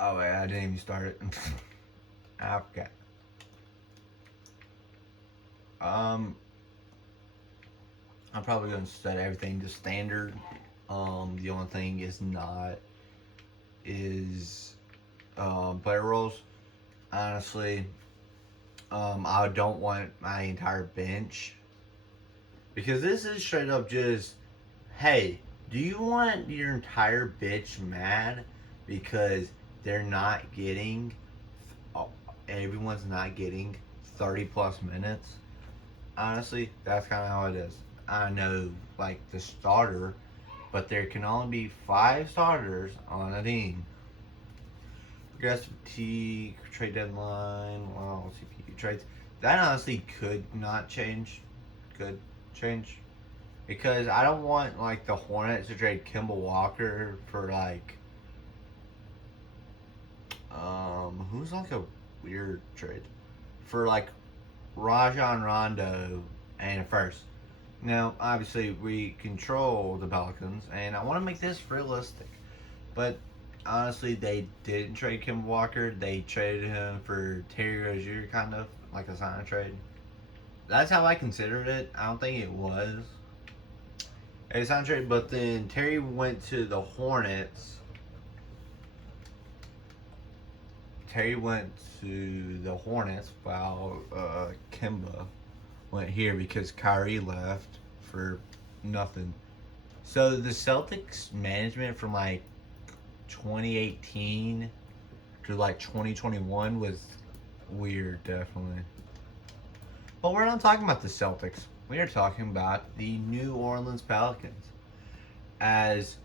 Oh wait, I didn't even start it. I forgot. Um, I'm probably gonna set everything to standard. The only thing is not is player roles. Honestly, I don't want my entire bench because this is straight up just, hey, do you want your entire bench mad because they're not getting, oh, everyone's not getting 30 plus minutes? Honestly, that's kind of how it is. I know, like the starter, but there can only be 5 starters on a team. Progressive fatigue, trade deadline, well, CPU trades. That honestly could not change. Could change. Because I don't want, like, the Hornets to trade Kimball Walker for, like, who's, like, a weird trade? For, like, Rajon Rondo and a first. Now, obviously, we control the Pelicans, and I want to make this realistic. But honestly, they didn't trade Kim Walker. They traded him for Terry Rozier, kind of like a sign trade. That's how I considered it. I don't think it was a sign trade, but then Terry went to the Hornets. Terry went to the Hornets while Kimba went here because Kyrie left for nothing. So the Celtics management from like 2018 to like 2021 was weird, definitely. But we're not talking about the Celtics. We are talking about the New Orleans Pelicans, as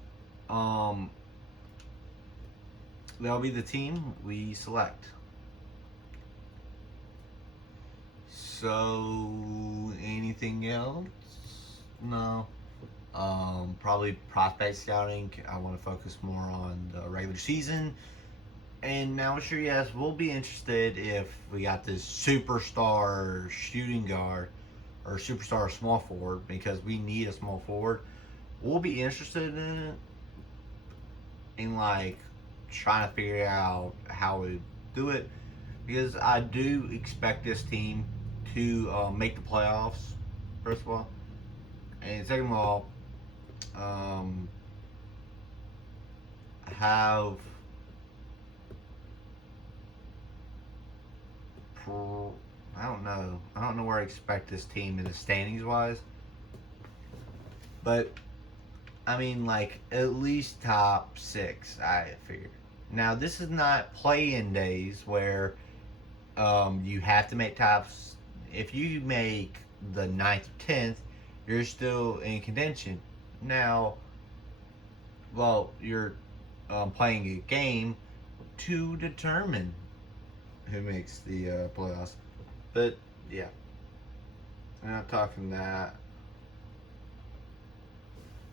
um they'll be the team we select. So anything else? No. Probably prospect scouting. I want to focus more on the regular season. And now, sure, yes, we'll be interested if we got this superstar shooting guard or superstar small forward because we need a small forward. We'll be interested in it, in like trying to figure out how we do it because I do expect this team to make the playoffs. First of all, and second of all, um, have I don't know. I don't know where I expect this team in the standings wise, but I mean like at least top 6. I figure. Now this is not play-in days where you have to make tops. If you make the ninth or 10th, you're still in contention. Now, well, you're playing a game to determine who makes the playoffs. But yeah, we're not talking that.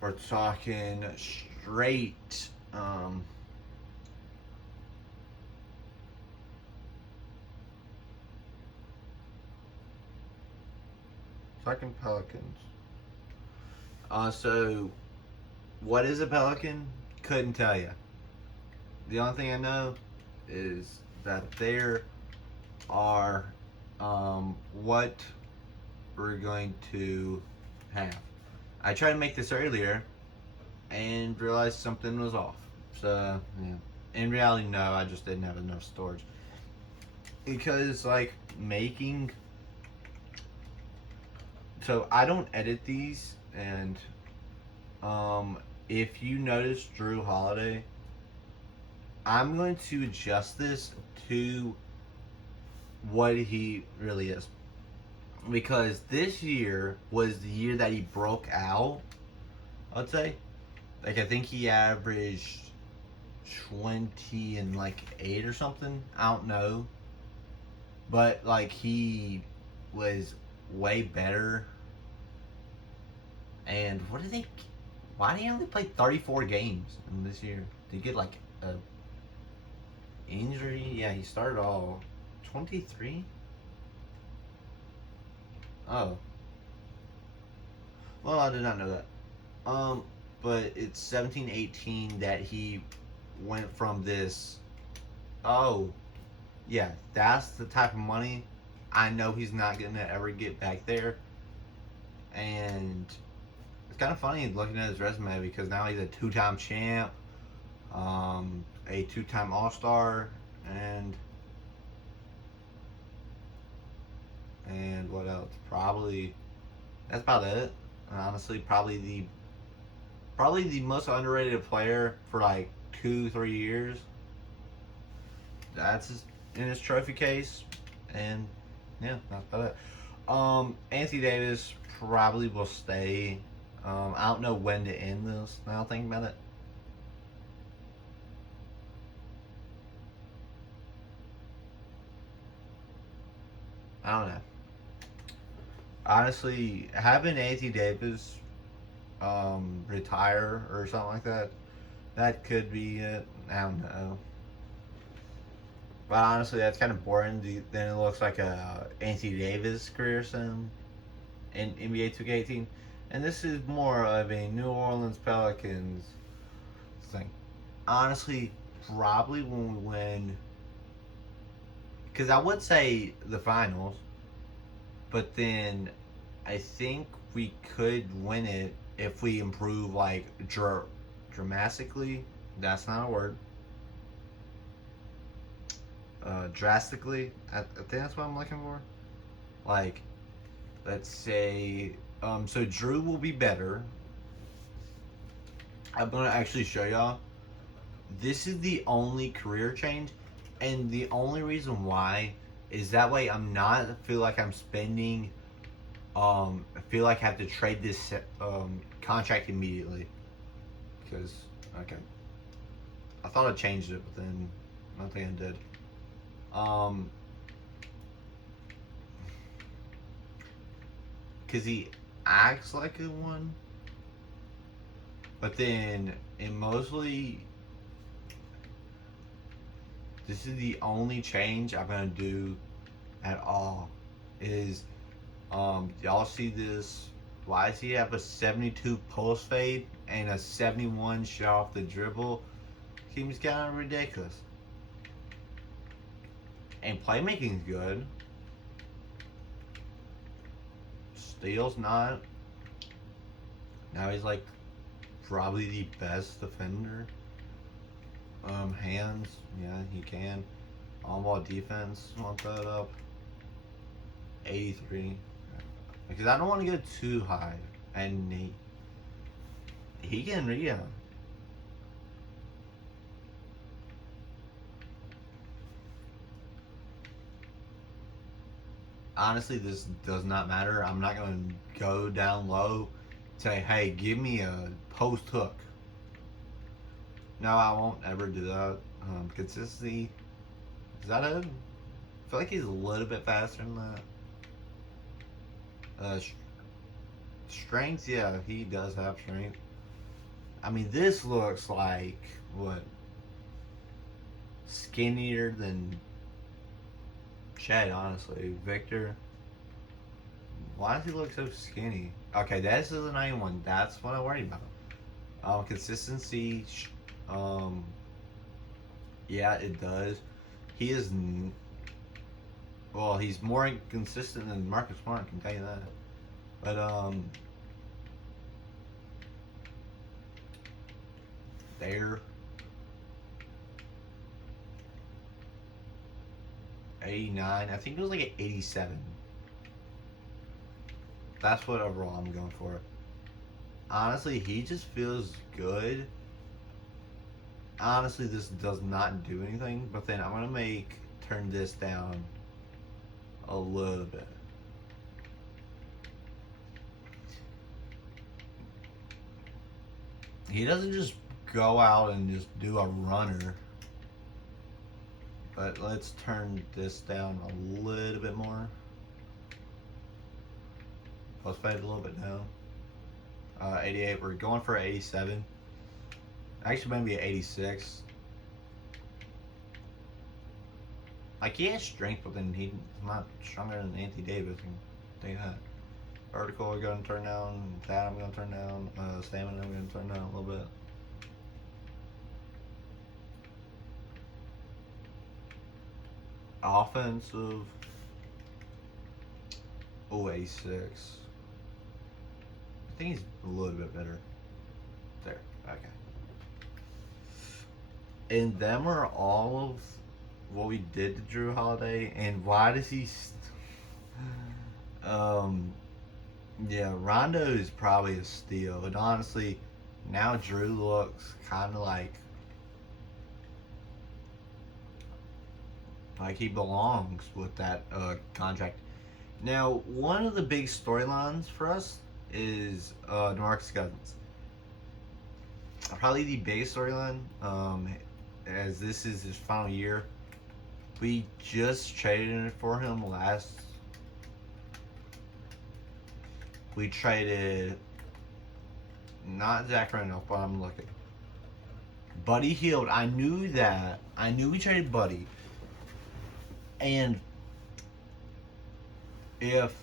We're talking straight. Talking Pelicans. So what is a Pelican? Couldn't tell you. The only thing I know is that there are what we're going to have. I tried to make this earlier and realized something was off. So, yeah. In reality, no, I just didn't have enough storage. Because, like, making. So, I don't edit these, and if you notice Drew Holiday, I'm going to adjust this to what he really is. Because this year was the year that he broke out, I'd say. Like, I think he averaged 20 and like 8 or something. I don't know. But, like, he was way better. And what did they. Why did he only play 34 games in this year? Did he get, like, a injury? Yeah, he started all 23? Oh. Well, I did not know that. But it's 17-18 that he went from this Oh, yeah, that's the type of money I know he's not going to ever get back there. And it's kind of funny looking at his resume because now he's a two-time champ, a two-time All-Star, and what else? Probably that's about it. And honestly, probably the most underrated player for like 2 3 years. That's in his trophy case, and yeah, that's about it. Anthony Davis probably will stay. I don't know when to end this. Now thinking about it, I don't know. Honestly, having Anthony Davis retire or something like that, that could be it. I don't know. But honestly, that's kind of boring. Then it looks like a Anthony Davis career soon in NBA 2K18, and this is more of a New Orleans Pelicans thing. Honestly, probably when we win, because I would say the finals, but then I think we could win it if we improve like dramatically. That's not a word. Drastically. I think that's what I'm looking for. Like, let's say, so Drew will be better. I'm gonna actually show y'all. This is the only career change, and the only reason why is that way I'm not feel like I'm spending. I feel like I have to trade this contract immediately because okay, I thought I changed it, but then I don't think I did. Um, because he acts like a one, but then it mostly this is the only change I'm gonna do at all. Is y'all see this? Why does he have a 72 post fade and a 71 shot off the dribble? Seems kind of ridiculous. And playmaking's good. Steals not. Now he's like probably the best defender. Hands, yeah, he can. On ball defense, want that up. 83. Because I don't want to go too high. And he can rebound. Honestly, this does not matter. I'm not going to go down low. Say, hey, give me a post hook. No, I won't ever do that. Consistency. Is that it? I feel like he's a little bit faster than that. Strength, yeah, he does have strength. I mean, this looks like what? Skinnier than Chad, honestly. Victor. Why does he look so skinny? Okay, this is the main one. That's what I worry about. Consistency. Um, yeah, it does. He is. Well, he's more inconsistent than Marcus Smart. I can tell you that. But there. 89. I think it was like an 87. That's what overall I'm going for. Honestly, he just feels good. Honestly, this does not do anything, but then I'm gonna turn this down a little bit. He doesn't just go out and just do a runner. But let's turn this down a little bit more. Let's fade a little bit down. 88. We're going for 87. Actually, maybe 86. Like, he has strength, but then he's not stronger than Anthony Davis. I think that. Vertical, we're going to turn down. That I'm going to turn down. Stamina, I'm going to turn down a little bit. offensive. Oh, A6. I think he's a little bit better. There. Okay. And them are all of what we did to Drew Holiday. And why does he? Um. Yeah, Rondo is probably a steal. And honestly, now Drew looks kind of like he belongs with that contract. Now, one of the big storylines for us is DeMarcus Cousins. Probably the biggest storyline, as this is his final year. We just traded it for him last. We traded not Zach Randolph, but I'm looking. Buddy Hield. I knew that. I knew we traded Buddy. And if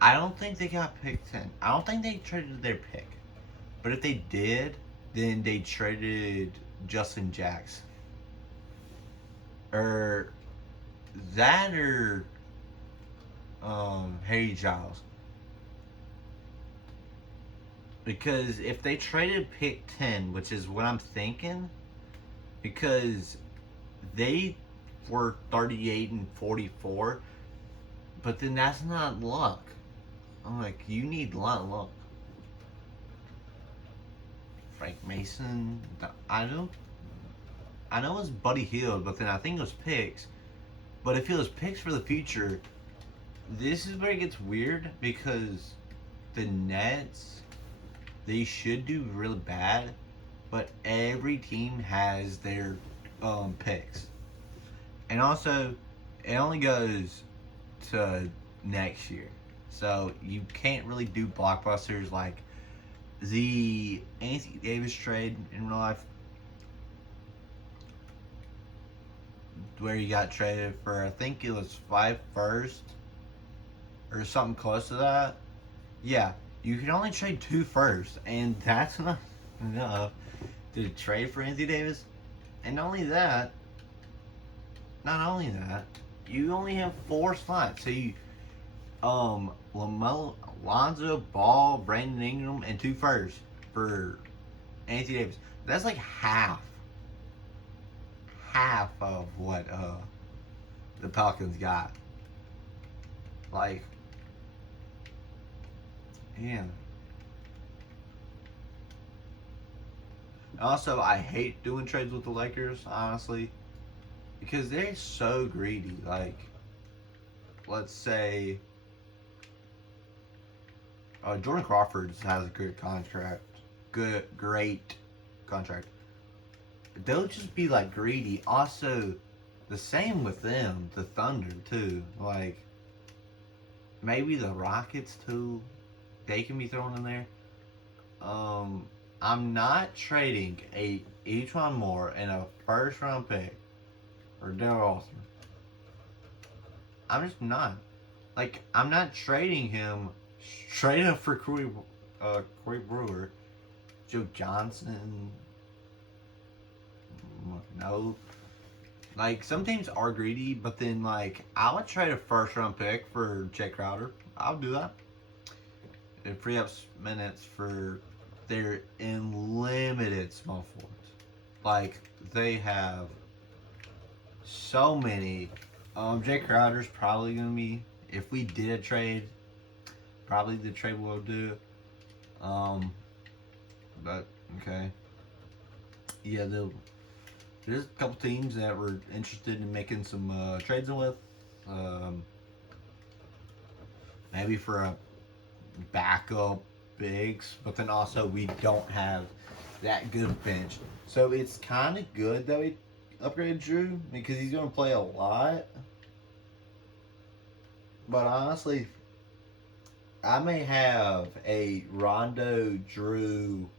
I don't think they got pick 10. I don't think they traded their pick. But if they did, then they traded Justin Jackson. Or that or Harry Giles. Because if they traded pick 10, which is what I'm thinking, because they were 38 and 44, but then that's not luck. I'm like, you need a lot of luck. Frank Mason, I know it was Buddy Hield, but then I think it was picks. But if it was picks for the future, this is where it gets weird because the Nets, they should do really bad, but every team has their picks. And also, it only goes to next year. So you can't really do blockbusters like the Anthony Davis trade in real life, where he got traded for, I think it was 5 first or something close to that. Yeah, you can only trade 2 first, and that's not enough to trade for Anthony Davis. And not only that, you only have 4 slots. So you, LaMelo, Lonzo, Ball, Brandon Ingram, and 2 firsts for Anthony Davis. That's like half of what the Pelicans got. Like, yeah. Also, I hate doing trades with the Lakers, honestly, because they're so greedy. Like, let's say Jordan Crawford has a good contract, great contract. They'll just be like greedy. Also, the same with them, the Thunder too. Like, maybe the Rockets too. They can be thrown in there. I'm not trading each one more and a first round pick for Daryl Austin. I'm just not. Like, I'm not trading him straight up for Corey Brewer, Joe Johnson. No. Like, some teams are greedy, but then, like, I would trade a first round pick for Jay Crowder. I'll do that. It free up minutes for their unlimited small forwards. Like, they have so many. Jay Crowder's probably going to be, if we did a trade, probably the trade we'll do. But, okay. Yeah, there's a couple teams that were interested in making some trades with. Maybe for a backup bigs, but then also we don't have that good bench. So it's kind of good that we upgraded Drew because he's going to play a lot. But honestly, I may have a Rondo Drew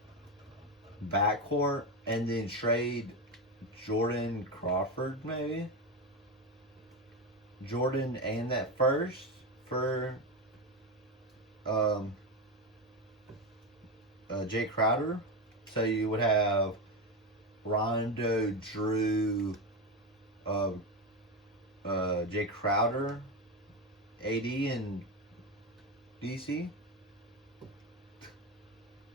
backcourt and then trade Jordan Crawford, maybe. Jordan and that first for Jay Crowder. So you would have Rondo, Drew, Jay Crowder, AD, and DC.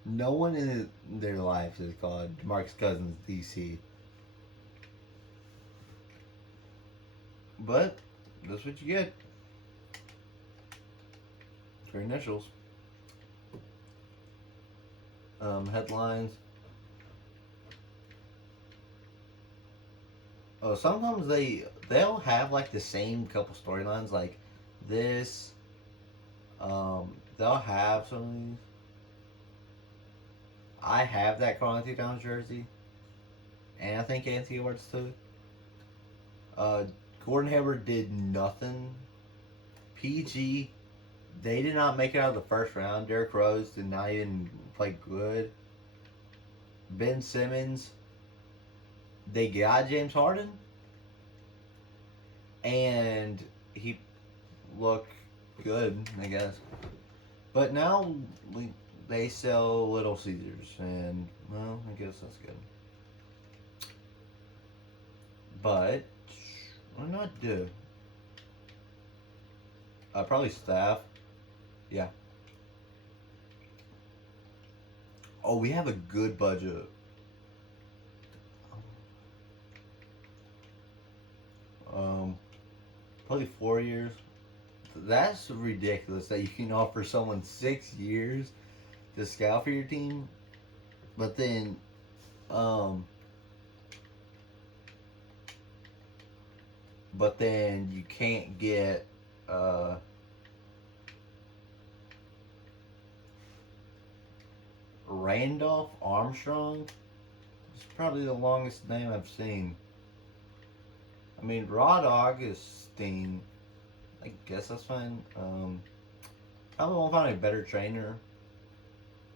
No one in their life is called DeMarcus Cousins DC. But that's what you get for initials. Headlines. Oh, sometimes they'll have like the same couple storylines like this. They'll have some of these. I have that Carl Anthony Towns jersey, and I think Anthony Edwards too. Uh, Gordon Hayward did nothing. PG, they did not make it out of the first round. Derrick Rose did not even play good. Ben Simmons, they got James Harden, and he looked good, I guess. But now they sell Little Caesars, and well, I guess that's good. But what not do? Probably staff. Yeah. Oh, we have a good budget. Um, Probably 4 years. That's ridiculous that you can offer someone 6 years to scout for your team, but then, um, you can't get uh, Randolph Armstrong. It's probably the longest name I've seen. I mean, Rod Augustine. I guess that's fine. Probably won't find a better trainer,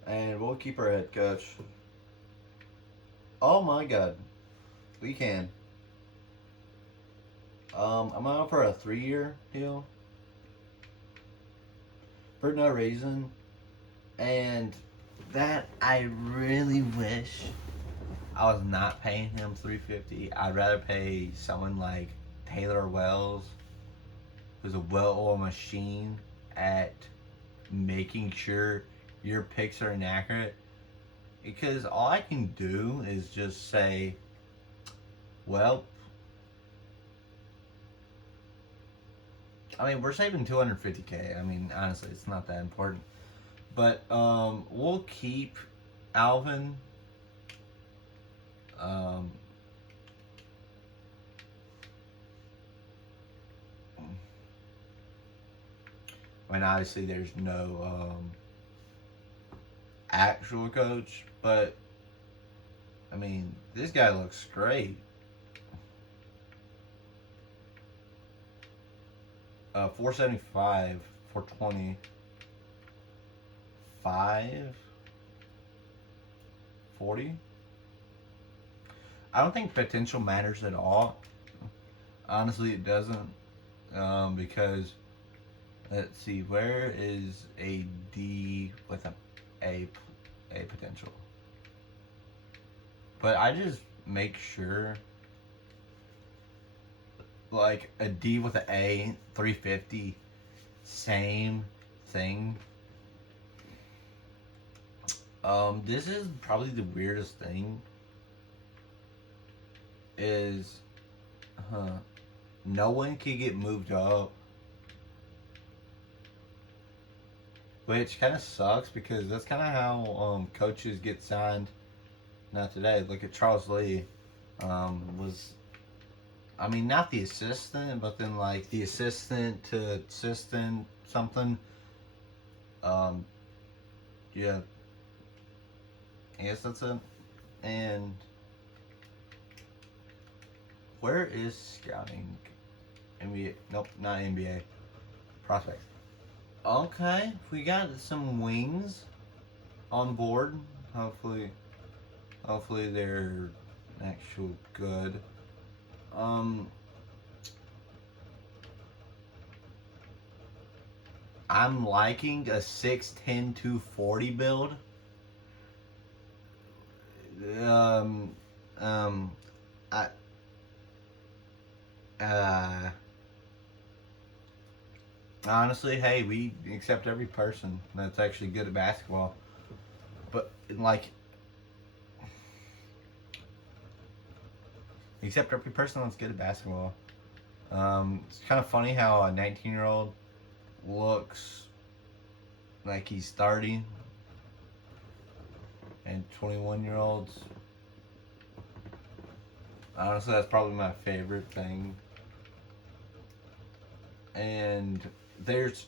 and we'll keep our head coach. Oh my God, we can. I'm out for a 3-year deal for no reason, and that I really wish I was not paying him $350. I'd rather pay someone like Taylor Wells, who's a well-oiled machine at making sure your picks are inaccurate. Because all I can do is just say, well, I mean, we're saving $250K. I mean, honestly, it's not that important. But we'll keep Alvin. Um, I mean, obviously, there's no actual coach, but I mean, this guy looks great. 475 for 25, 40. I don't think potential matters at all. Honestly, it doesn't. Because let's see, where is a D with a potential? But I just make sure, like a D with an A, 350, same thing. This is probably the weirdest thing. Is, no one can get moved up, which kind of sucks because that's kind of how coaches get signed. Not today. Look at Charles Lee. Was, I mean, not the assistant, but then like the assistant to assistant something. Um, yeah, I guess that's it. And where is scouting? NBA? Nope, not NBA. Prospects. Okay, we got some wings on board. Hopefully they're actual good. I'm liking a 6'10", 240 build. I Honestly, hey, we accept every person that's actually good at basketball. But like, except every person that's good at basketball. It's kind of funny how a 19-year-old looks like he's 30, and 21-year-olds. Honestly, that's probably my favorite thing. And there's,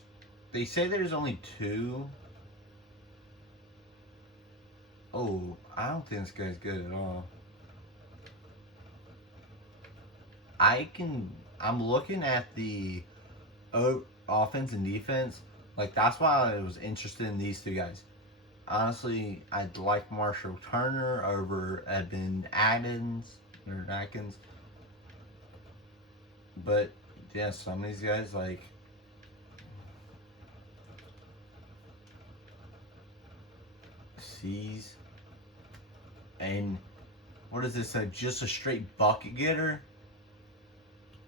they say there's only two. Oh, I don't think this guy's good at all. I can. I'm looking at the offense and defense. Like that's why I was interested in these two guys. Honestly, I'd like Marshall Turner over Edmund Adams or Atkins, but yeah, some of these guys like C's and what is this? Just a straight bucket getter?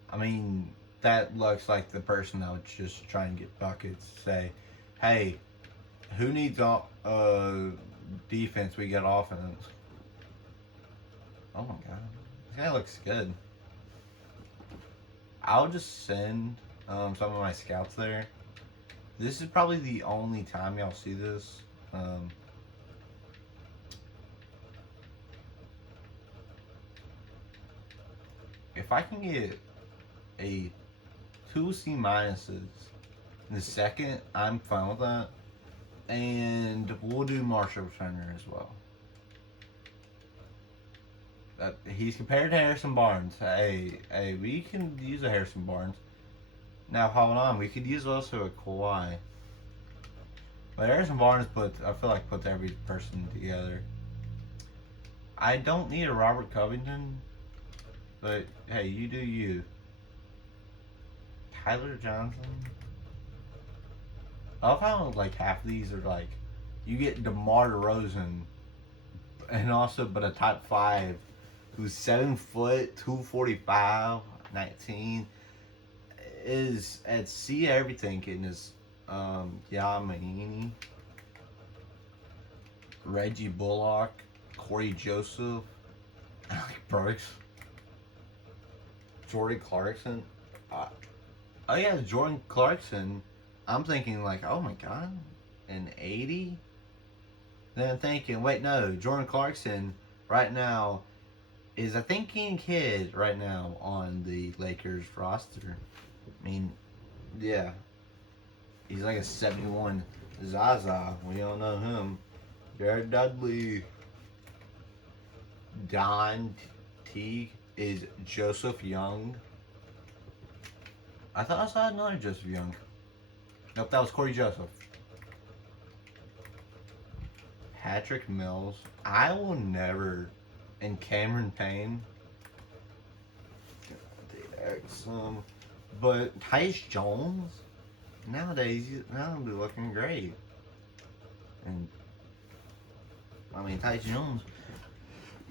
I mean, that looks like the person that would just try and get buckets. Say, hey, who needs defense? We get offense. Oh my god, this guy looks good. I'll just send some of my scouts there. This is probably the only time y'all see this. Um, if I can get a two C minuses in the second, I'm fine with that. And we'll do Marshall Turner as well. He's compared to Harrison Barnes. Hey, we can use a Harrison Barnes. Now hold on, we could use also a Kawhi. But Harrison Barnes I feel like puts every person together. I don't need a Robert Covington, but hey, you do you. Tyler Johnson. I love how like half of these are like you get DeMar DeRozan and also but a top five who's 7 foot, 245, 19 is at C everything in his Yamini, Reggie Bullock, Corey Joseph, Alec Burks, Jordan Clarkson. Oh yeah, Jordan Clarkson. I'm thinking like, oh my god, an 80. Then I'm thinking, wait, no, Jordan Clarkson right now is a thinking kid right now on the Lakers roster. I mean, yeah, he's like a 71 Zaza. We all know him. Jared Dudley. Don Teague is Joseph Young. I thought I saw another Joseph Young. Nope, that was Corey Joseph. Patrick Mills. I will never. And Cameron Payne. But Tyus Jones. Nowadays, now be looking great. And I mean Tyus Jones.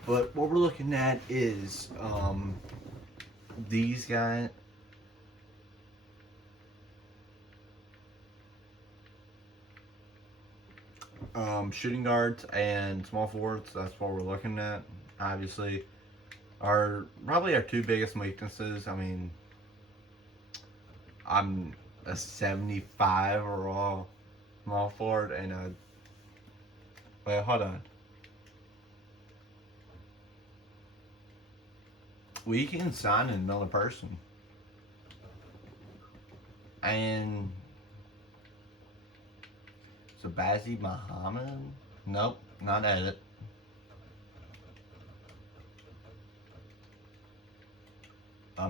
But what we're looking at is these guys. Shooting guards and small forwards. That's what we're looking at. Obviously, are probably our two biggest weaknesses. I mean, I'm a 75 overall small forward, and wait, hold on. We can sign another person, and Sabazi Muhammad. Nope, not edit.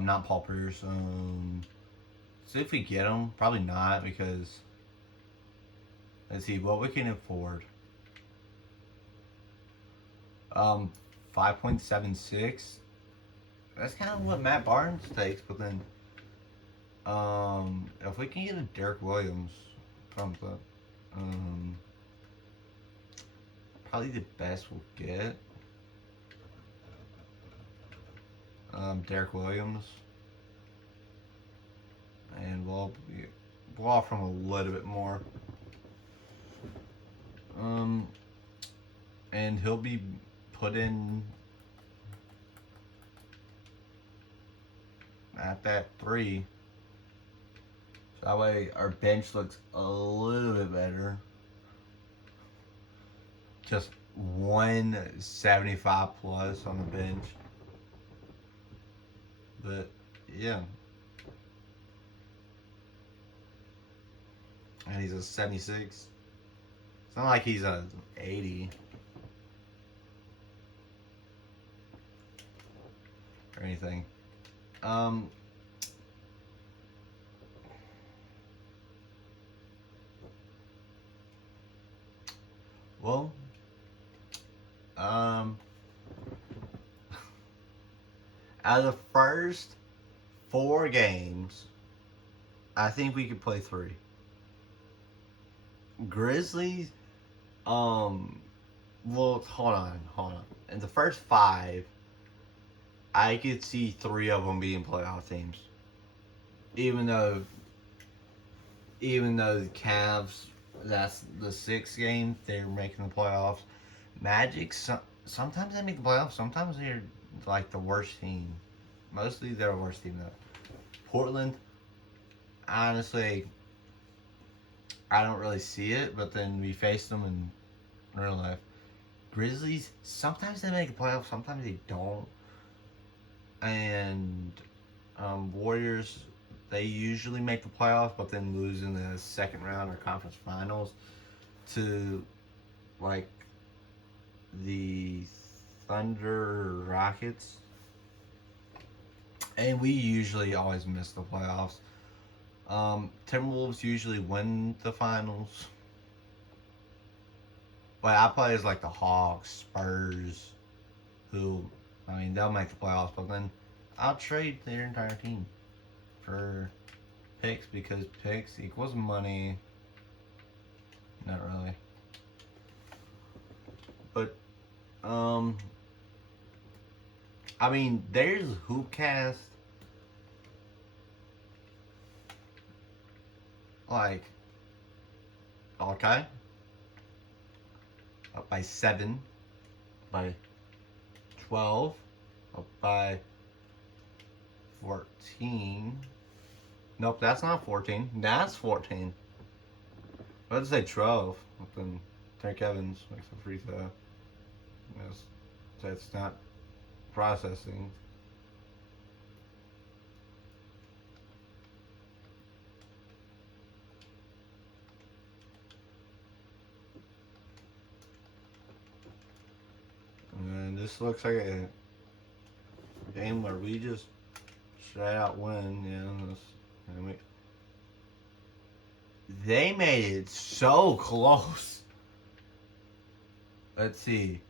Not Paul Pierce. See if we get him. Probably not because let's see what we can afford. 5.76. That's kind of what Matt Barnes takes, but then if we can get a Derek Williams from the probably the best we'll get. Derek Williams, and we'll we'll offer him a little bit more. And he'll be put in at that 3. So that way our bench looks a little bit better. Just 175 plus on the bench. But yeah. And he's a 76. It's not like he's a 80. Or anything. Well, out of the first 4 games, I think we could play 3. Grizzlies, well, hold on. In the first 5, I could see 3 of them being playoff teams. Even though the Cavs, that's the 6th game, they're making the playoffs. Magic, sometimes they make the playoffs, sometimes they're like the worst team. Mostly they're the worst team though. Portland, honestly, I don't really see it, but then we face them in real life. Grizzlies, sometimes they make the playoffs, sometimes they don't. And Warriors, they usually make the playoffs, but then lose in the second round or conference finals to like the Thunder Rockets. And we usually always miss the playoffs. Timberwolves usually win the finals. But I play as like the Hawks, Spurs, who, I mean, they'll make the playoffs, but then I'll trade their entire team for picks because picks equals money. Not really. But, I mean, there's Hoopcast. Like, okay. Up by 7. By 12. Up by 14. Nope, that's not 14. That's 14. Let's say 12. Then Tank Evans makes a free throw. Yes, that's not processing. And this looks like a game where we just straight out win. Yeah, they made it so close. Let's see.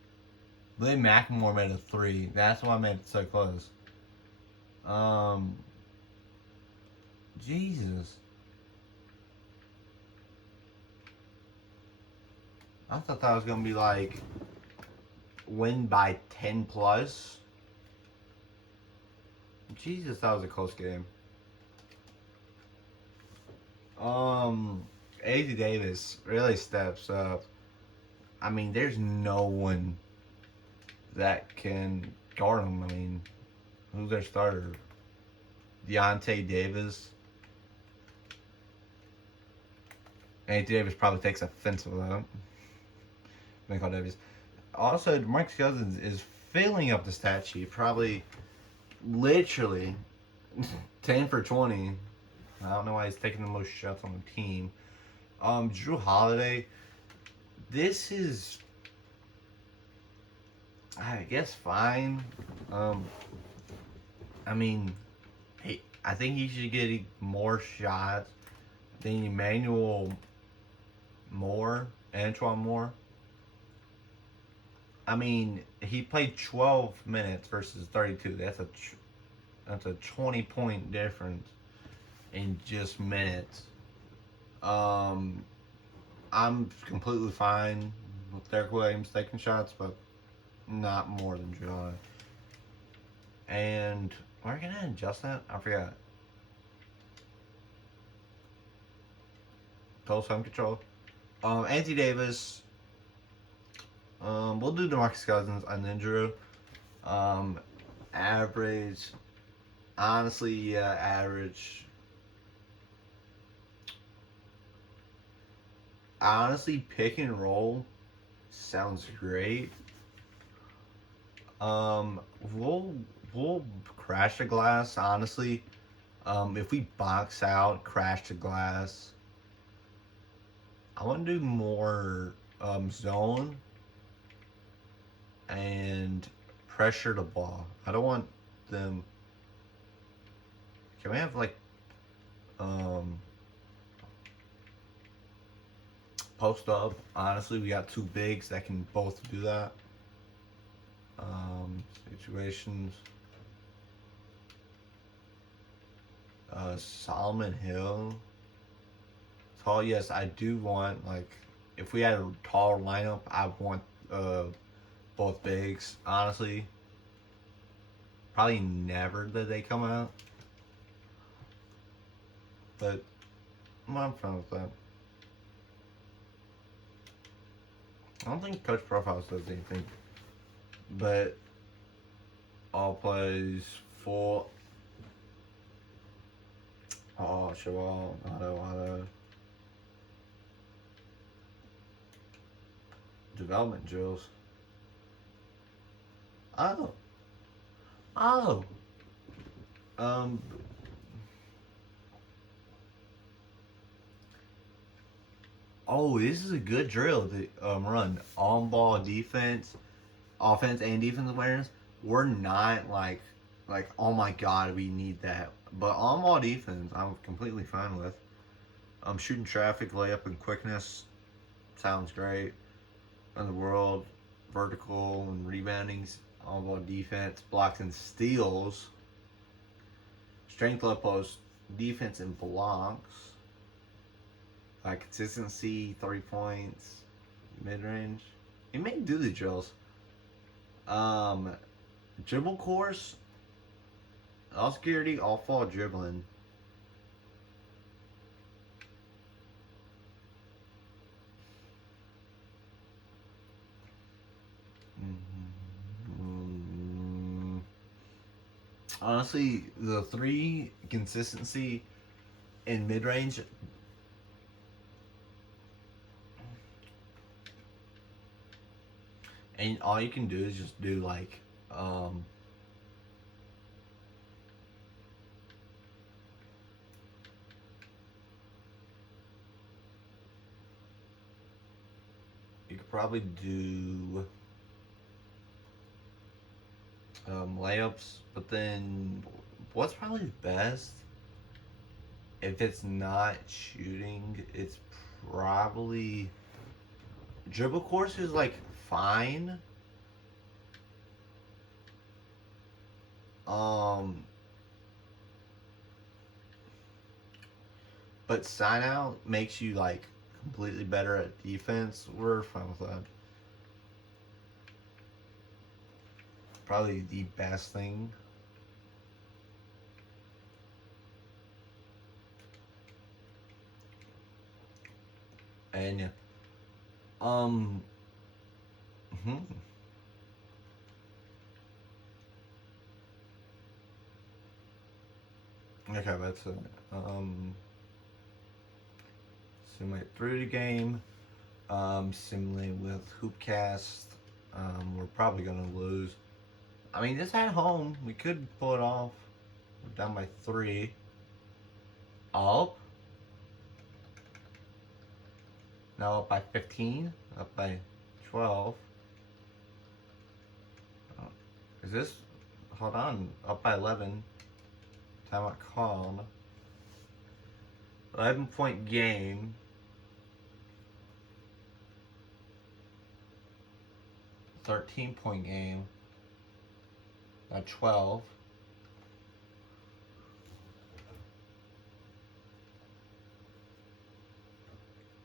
Lee McElmore made a 3. That's why I made it so close. Jesus. I thought that was gonna be like win by 10 plus. Jesus, that was a close game. A.D. Davis really steps up. I mean, there's no one that can guard him. I mean, who's their starter? Deontay Davis. Anthony Davis probably takes offense with that. Michael Davis. Also, DeMarcus Cousins is filling up the stat sheet. Probably, literally, 10 for 20. I don't know why he's taking the most shots on the team. Drew Holiday. This is, I guess, fine. I mean, I think he should get more shots. I think Emmanuel Moore, Antoine Moore. I mean, he played 12 minutes versus 32. That's a 20-point difference in just minutes. I'm completely fine with Derek Williams taking shots, but not more than Drew Holiday. And where can I adjust that? I forgot. total time control. Anthony Davis. We'll do DeMarcus Cousins and then Drew. Um, average. Honestly, yeah, average. Honestly, pick and roll sounds great. Um, we'll we'll crash the glass. Honestly, if we box out, crash the glass. I want to do more zone and pressure the ball. I don't want them. Can we have like um, post up? Honestly, we got two bigs that can both do that. Situations. Solomon Hill. Tall, yes, I do want like if we had a tall lineup, I want both bigs. Honestly, probably never that they come out, but I'm fine with that. I don't think Coach Profiles does anything, but all plays full. Oh, show all auto development drills. Oh, oh. Um, Oh, this is a good drill to run on ball defense, offense, and defensive awareness. We're not like oh my god, we need that. But on ball defense, I'm completely fine with. Shooting traffic, layup, and quickness sounds great. In the world, vertical and reboundings, on ball defense, blocks and steals, strength low post, defense and blocks. Consistency, 3 points, mid range. You may do the drills. Um, Dribble course, all security, all fall dribbling. Mm-hmm. Honestly, the three consistency in mid range. And all you can do is just do um, you could probably do layups, but then what's probably best if it's not shooting? It's probably dribble course is like fine. Um, but sign out makes you like completely better at defense. We're fine with that. Probably the best thing. And yeah. Um. Hmm. Okay, that's it. Simulate through the game. Simulate with Hoopcast. We're probably gonna lose. I mean, it's at home. We could pull it off. We're down by 3. Up. Now up by 15. Up by 12. Oh, is this? Hold on. Up by 11. Timeout called. 11-point game. 13-point game. Now 12.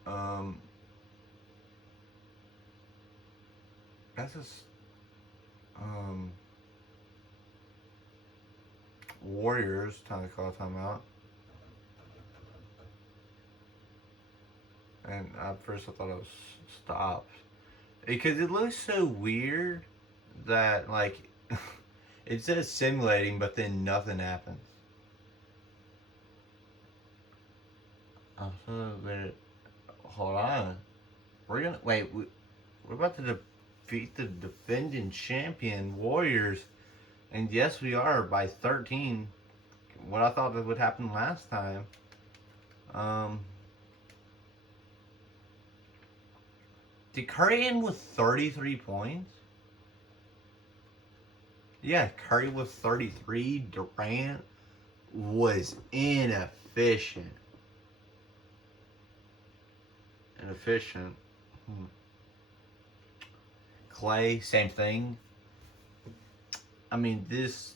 Um, that's just Warriors. Time to call timeout. And at first I thought it was stopped. Because it looks so weird that, like, it says simulating, but then nothing happens. Hold on. We're gonna wait. We're about to defeat the defending champion Warriors, and yes, we are by 13. What I thought that would happen last time. Um, did Curry end with 33 points? Yeah, Curry was 33. Durant was inefficient. Inefficient. Clay, same thing. I mean, this.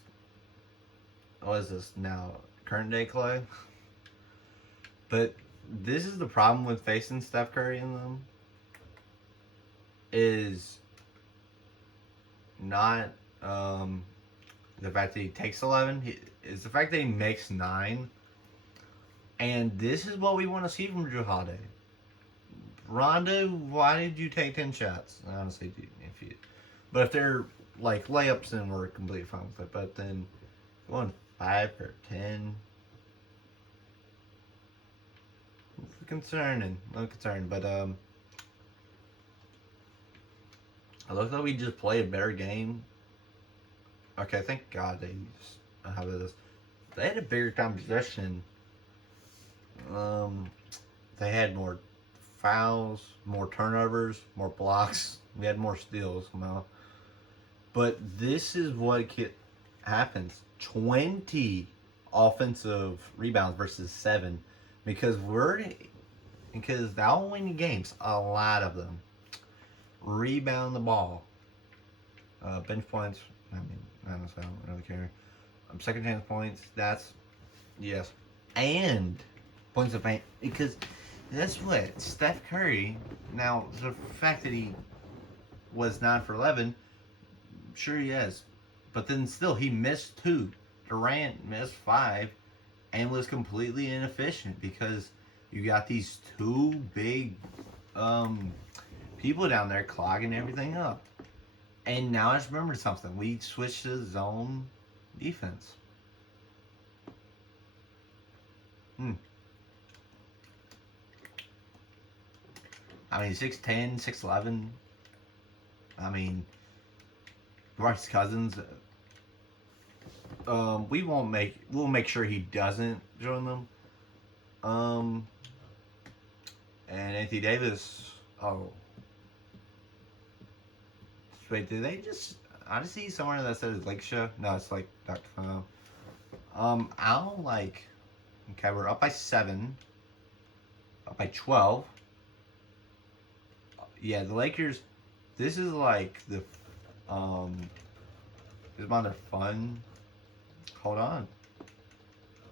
What is this now? Current day Clay? But this is the problem with facing Steph Curry in them. Is not the fact that he takes 11. It's the fact that he makes 9. And this is what we want to see from Drew Holiday. Rondo, why did you take 10 shots? Honestly, if you, but if they're like layups, then we're completely fine with it. But then going 5 or 10, concerning, not concerned. But I look like we just played a better game. Okay, thank God they have this. They had a bigger time possession. They had more fouls, more turnovers, more blocks. We had more steals, But this is what happens: 20 offensive rebounds versus 7, because they'll win games. A lot of them rebound the ball. Bench points. I mean, honestly, I don't really care. Second chance points. That's yes, and points of paint, because that's what Steph Curry. Now, the fact that he was 9 for 11, sure he is, but then still he missed 2. Durant missed 5, and was completely inefficient because you got these 2 big people down there clogging everything up. And now I just remembered something. We switched to zone defense. I mean, 6'10", 6'11". I mean, Marcus Cousins. We'll make sure he doesn't join them. And Anthony Davis. Oh, wait, did they just? I just see somewhere that says Lake Show. No, it's like Dr. Phone. I'll like. Okay, we're up by 7. Up by 12. Yeah, the Lakers. This is like the. This is about their fun. Hold on.